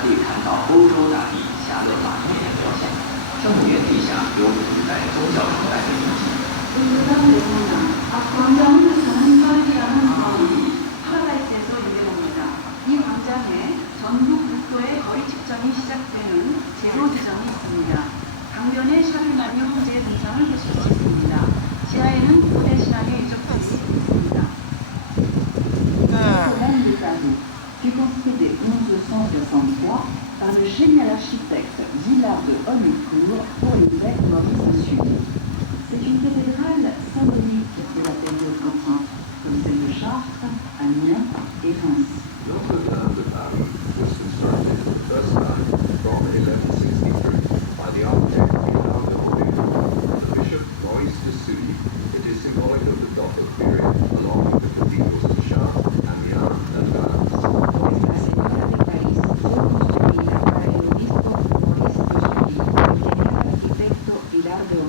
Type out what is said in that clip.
可以看到欧洲大地夏勒玛语言表现。圣母院地下有古代宗教崇拜的遗迹。 광장은 전설이라는 파라다이스에서 유명합니다. 이 광장에 전국 국도의 거리 측정이 시작되는 제로 지점이 있습니다. 강변에 샤르마니 황제의 등상을 보실 수 있습니다. 지하에는 고대 신앙의 유적들이 있습니다. Notre-Dame de Paris fut construite en 1163 par le génial architecte Villard de Honnecourt pour l'évêque Maurice Sud. C'est une cathédrale symbolique de la période antique, comme celle de Chartres, Amiens et Reims.